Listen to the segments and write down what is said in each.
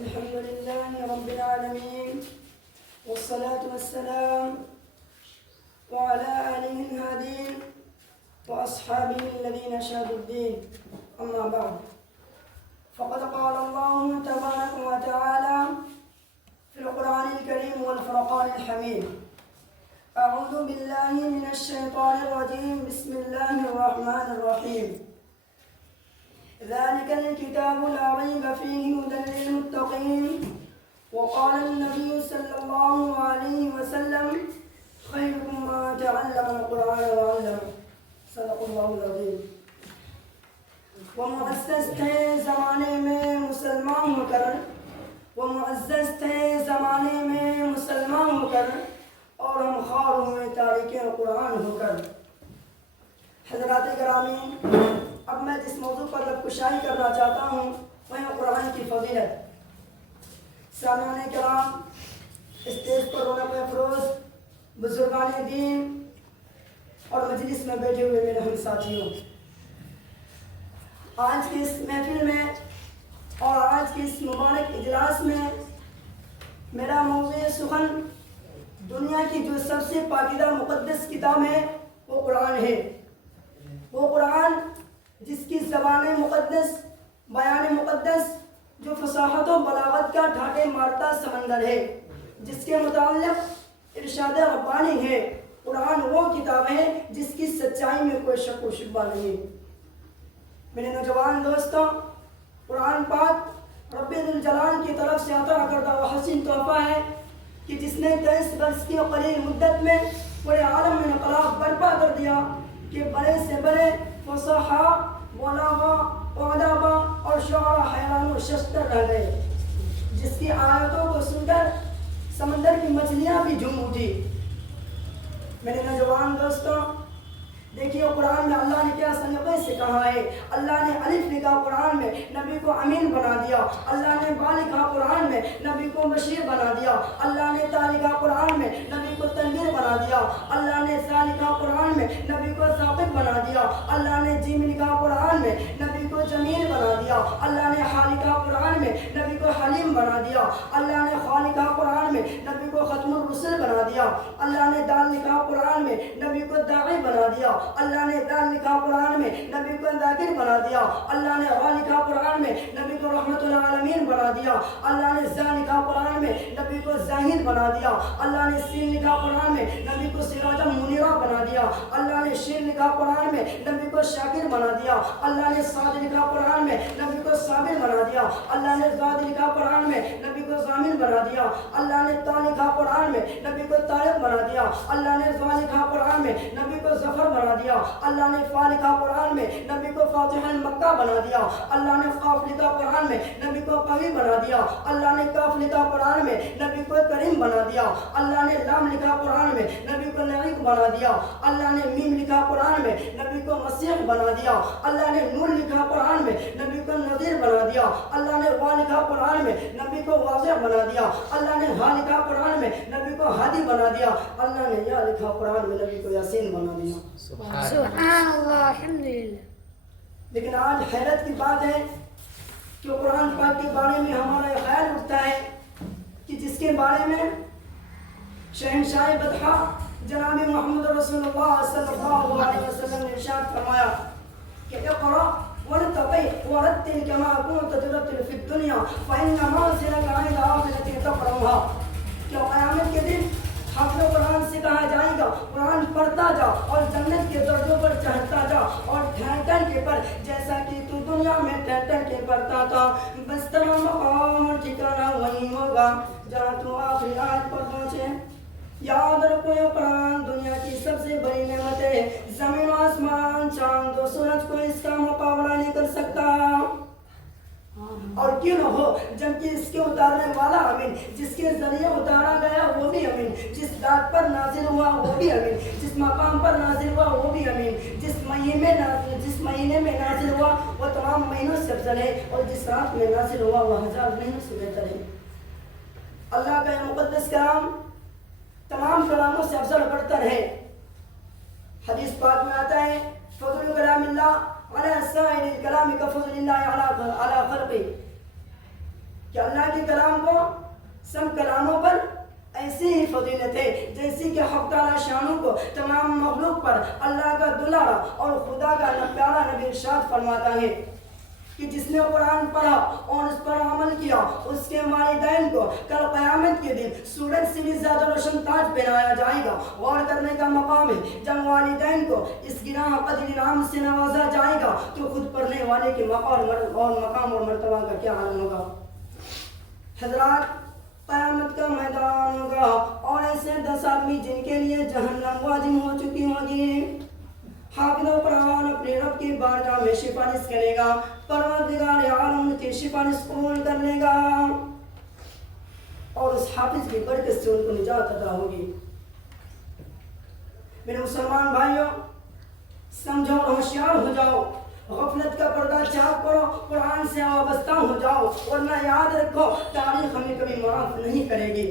الحمد لله رب العالمين والصلاة والسلام وعلى آله الهادين وأصحابه الذين شهدوا الدين. أما بعد، فقد قال الله تبارك وتعالى في القرآن الكريم والفرقان الحميد: أعوذ بالله من الشيطان الرجيم. بسم الله الرحمن الرحيم. ذلك الكتاب لا ريب فيه هدى للمتقين. وقال النبي صلى الله عليه وسلم: خيركم من تعلم القرآن وعلمه. صدق اللہ العظیم. وہ معزز تھے زمانے میں مسلمان ہو کر، وہ معزز تھے زمانے میں مسلمان ہو کر، اور ہم خوار ہوئے تاریک قرآن ہو کر. حضرات گرامی، اب میں جس موضوع پر لبکشائی کرنا چاہتا ہوں وہ ہے قرآن کی فضیلت. سامعین کرام، اسٹیج پر رونق افروز بزرگان دین اور مجلس میں بیٹھے ہوئے میرے ہم ساتھیوں، آج کی اس محفل میں اور آج کی اس مبارک اجلاس میں میرا موضوع سخن دنیا کی جو سب سے پاکیزہ مقدس کتاب ہے وہ قرآن ہے. وہ قرآن جس کی زبان مقدس، بیان مقدس، جو فصاحت و بلاغت کا ڈھاٹے مارتا سمندر ہے، جس کے متعلق ارشاد ربانی ہے. قرآن وہ کتاب ہے جس کی سچائی میں کوئی شک و شبہ نہیں. میرے نوجوان دوستوں، قرآن پاک رب ذوالجلال کی طرف سے عطا کردہ وہ حسین تحفہ ہے کہ جس نے 23 برس کی قلیل مدت میں پورے عالم میں انقلاب برپا کر دیا کہ بڑے سے بڑے فصحا، بلاغا، ادبا اور شعراء حیران و ششدر رہ گئے، جس کی آیتوں کو سن کر سمندر کی مچھلیاں بھی جھوم اٹھی. میرے نوجوان دوستوں، دیکھیے قرآن میں اللہ نے کیا سلیقے سے کہا ہے. اللہ نے الف لکھا قرآن میں، نبی کو امین بنا دیا. اللہ نے با لکھا قرآن میں، نبی کو بشیر بنا دیا. اللہ نے تا لکھا قرآن میں، نبی کو تنویر بنا دیا. اللہ نے زا لکھا قرآن میں، نبی کو ثاقب بنا دیا. اللہ نے جیم لکھا قرآن میں، نبی کو جمیل بنا دیا. اللہ نے حا لکھا قرآن میں، نبی کو حلیم بنا دیا. اللہ نے خا لکھا قرآن میں، نبی کو ختم الرسل بنا دیا. اللہ نے دال لکھا قرآن میں، نبی کو داعی بنا دیا. اللہ نے دال لکھا قرآن میں، نبی کو ذاکر بنا دیا. اللہ نے غا لکھا قرآن میں، نبی کو رحمت العالمین بنا دیا. اللہ نے زا لکھا قرآن میں، نبی کو زاہد بنا دیا. اللہ نے سین لکھا قرآن میں، نبی کو سراجا منیرہ بنا دیا. اللہ نے شین لکھا قرآن میں، نبی کو شاکر بنا دیا. اللہ نے صاد لکھا قرآن میں، نبی کو صابر بنا دیا. اللہ نے زاد لکھا قرآن میں، نبی کو ضامن بنا دیا. اللہ نے تا لکھا قرآن میں، نبی کو طارق بنا دیا. اللہ نے زا لکھا قرآن میں، نبی کو ظفر بنا دیا. اللہ نے فا لکھا قرآن میں، نبی کو فاتح مکہ بنا دیا. اللہ نے قاف لکھا قرآن میں، نبی کو قوی بنا دیا. اللہ نے کاف لکھا قرآن میں، نبی کو کریم بنا دیا. اللہ نے لام لکھا قرآن میں، نبی کو لعیق بنا دیا. اللہ نے میم لکھا قرآن میں، نبی کو مسیح بنا دیا. اللہ نے نون لکھا قرآن میں، نبی کو نذیر بنا دیا. اللہ نے وا لکھا قرآن میں، نبی کو واضح بنا دیا. اللہ نے ہا لکھا قرآن میں، نبی کو ہادی بنا دیا. اللہ نے یا لکھا قرآن میں، نبی کو یاسین بنا دیا. سبحان اللہ، الحمدللہ. لیکن آج حیرت کی بات ہے کہ قرآن پاک کے بارے میں ہمارا یہ خیال اٹھتا ہے کہ جس کے بارے میں شہنشاہ بدحا جناب محمد رسول اللہ صلی اللہ علیہ وسلم نے ارشاد فرمایا کہ اقرأ وارتقي ورتل كما كنت ترتل في الدنيا فإن منزلك عند آخرة تقرأها. کہ قیامت کے دن حافظ قرآن سے کہا جائے گا قرآن پڑھتا جا اور جنت کے درجوں پر چڑھتا جا اور ٹھہر کے پر جیسا کہ تو دنیا میں ٹھہر کے پڑھتا تھا، بس تمام مقام اور ٹھکانہ وہی ہوگا جہاں تو آخری آیت پر پہنچے. یاد رکھو یہ قرآن دنیا کی سب سے بڑی نعمت ہے. زمین و آسمان، چاند و سورج کو اس کا مقابلہ نہیں کر سکتا. اور کیوں نہ ہو جبکہ اس کے اتارنے والا امین، جس کے ذریعے اتارا گیا وہ بھی امین، جس ذات پر نازل ہوا وہ بھی امین، جس مقام پر نازل ہوا وہ بھی امین، جس مہینے میں نازل ہوا وہ تمام مہینوں سے افضل ہے، اور جس رات میں نازل ہوا وہ 1000 مہینوں سے بہتر ہے. اللہ کا یہ مقدس کلام تمام کلاموں سے افضل برتر ہے. حدیث پاک میں آتا ہے فضل کلام اللہ علی سائر الکلام کفضل اللہ علی خلقہ. کہ اللہ کے کلام کو سب کلاموں پر ایسی ہی فضیلت ہے جیسی کہ حق تعالیٰ شانوں کو تمام مخلوق پر اللہ کا دلارا اور خدا کا پیارا نبی ارشاد فرماتا ہے کہ جس نے قرآن پڑھا اور اس پر عمل کیا اس کے والدین کو کل قیامت کے دن سورج سے بھی زیادہ روشن تاج پہنایا جائے گا۔ غور کرنے کا مقام ہے جب والدین کو اس گراں قدر انعام سے نوازا جائے گا تو خود پڑھنے والے کے مقام اور مرتبہ کا کیا عالم ہوگا۔ حضرات، قیامت کا میدان ہوگا اور ایسے 10 آدمی جن کے لیے جہنم واجب ہو چکی ہوگی۔ حافظ قرآن اپنے رب کی بارگاہ میں سفارش کرے گا، پروردگار عالم کی سفارش قبول کر لے گا اور اس حافظ کی برکت سے ان کو نجات عطا ہوگی۔ میرے مسلمان بھائیوں، سمجھو اور ہوشیار ہو جاؤ، غفلت کا پردہ چاک کرو، قرآن سے وابستہ ہو جاؤ، ورنہ یاد رکھو تاریخ ہمیں کبھی معاف نہیں کرے گی۔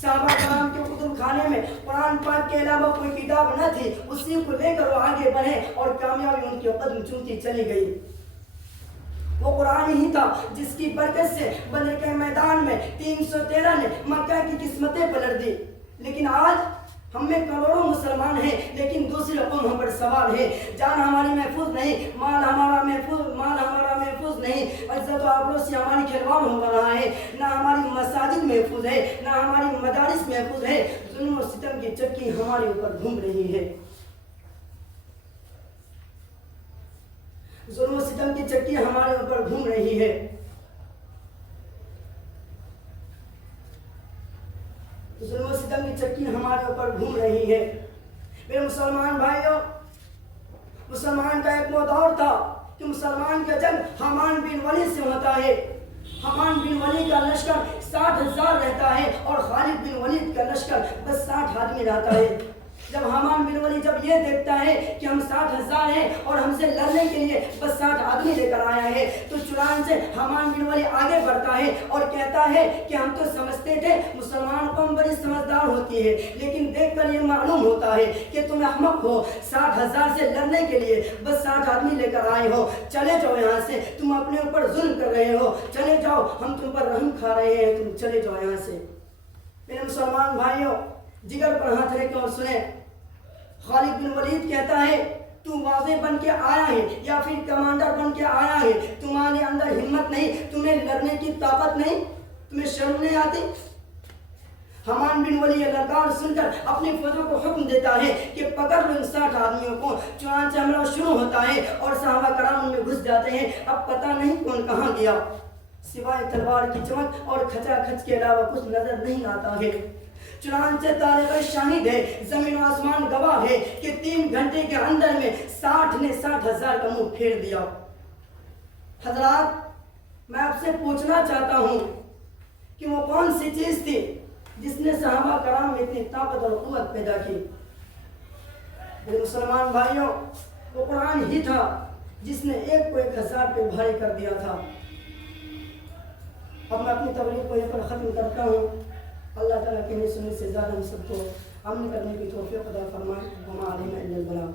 صحابہ کرام کے کتب خانے میں قرآن پاک کے علاوہ کوئی کتاب نہ تھی، اسی کو لے کر وہ آگے بڑھے اور کامیابی ان کے قدم چومتی چلی گئی۔ وہ قرآن ہی تھا جس کی برکت سے بدر کے میدان میں 313 نے مکہ کی قسمتیں پلٹ دی۔ لیکن آج ہم میں کروڑوں مسلمان ہیں لیکن دوسرے قوم ہم پر سوال ہے۔ جان ہماری محفوظ نہیں، مال ہمارا محفوظ نہیں، عزت و آبرو سے ہماری کھلواڑ ہو رہا ہے، نہ ہماری مساجد محفوظ ہے، نہ ہماری مدارس محفوظ ہے، ظلم و ستم کی چکی ہمارے اوپر گھوم رہی ہے۔ ظلم و ستم کی چکی ہمارے اوپر گھوم رہی ہے۔ ظلم و ستم کی چکی ہمارے اوپر گھوم رہی ہے۔ میرے مسلمان بھائیوں، مسلمان کا ایک وہ دور تھا کہ مسلمان کا جنگ حمان بن ولید سے ہوتا ہے۔ حمان بن ولید کا لشکر 60,000 رہتا ہے اور خالد بن ولید کا لشکر بس 60 آدمی رہتا ہے۔ جب حمان بن ولید جب یہ دیکھتا ہے کہ ہم 60,000 ہیں اور ہم سے لڑنے کے لیے بس 60 آدمی لے کر آیا ہے تو چنانچہ حمان بن ولید آگے بڑھتا ہے اور کہتا ہے کہ ہم تو سمجھتے تھے مسلمان قوم بڑی سمجھدار ہوتی ہے، لیکن دیکھ کر یہ معلوم ہوتا ہے کہ تم احمق ہو، 60,000 سے لڑنے کے لیے بس 60 آدمی لے کر آئے ہو، چلے جاؤ یہاں سے، تم اپنے اوپر ظلم کر رہے ہو، چلے جاؤ، ہم تم پر رحم کھا رہے ہیں، تم چلے جاؤ یہاں سے۔ میرے مسلمان بھائیوں، جگر پر ہاتھ رکھ اور سنیں، خالد بن ولید کہتا ہے تو واضح بن کے آیا ہے یا پھر کمانڈر بن کے آیا ہے، تمہارے اندر ہمت نہیں، تمہیں لڑنے کی طاقت نہیں، تمہیں شرم نہیں آتی؟ حمان بن ولید للکار سن کر اپنی فوجوں کو حکم دیتا ہے کہ پکڑ لو ان 60 آدمیوں کو۔ چنانچہ حملہ شروع ہوتا ہے اور صحابہ کرام ان میں گھس جاتے ہیں۔ اب پتہ نہیں کون کہاں گیا، سوائے تلوار کی چمک اور کھچا کھچ کے علاوہ کچھ نظر نہیں آتا ہے۔ چنانچہ تاریخ شاہد ہے، زمین و آسمان گواہ ہے کہ 3 گھنٹے کے اندر میں 60 نے 60,000 کا منہ پھیر دیا۔ حضرات، میں آپ سے پوچھنا چاہتا ہوں کہ وہ کون سی چیز تھی جس نے صحابہ کرام میں اتنی طاقت اور قوت پیدا کی؟ میرے مسلمان بھائیوں، وہ قرآن ہی تھا جس نے ایک کو 1,000 پہ بھاری کر دیا تھا۔ اب میں اپنی تقریر کو یہیں پر ختم کرتا ہوں۔ اللہ تعالیٰ کے سننے سے زیادہ ہم سب کو عمل کرنے کی توفیق عطا فرمائے۔ وما علینا الا البلاغ۔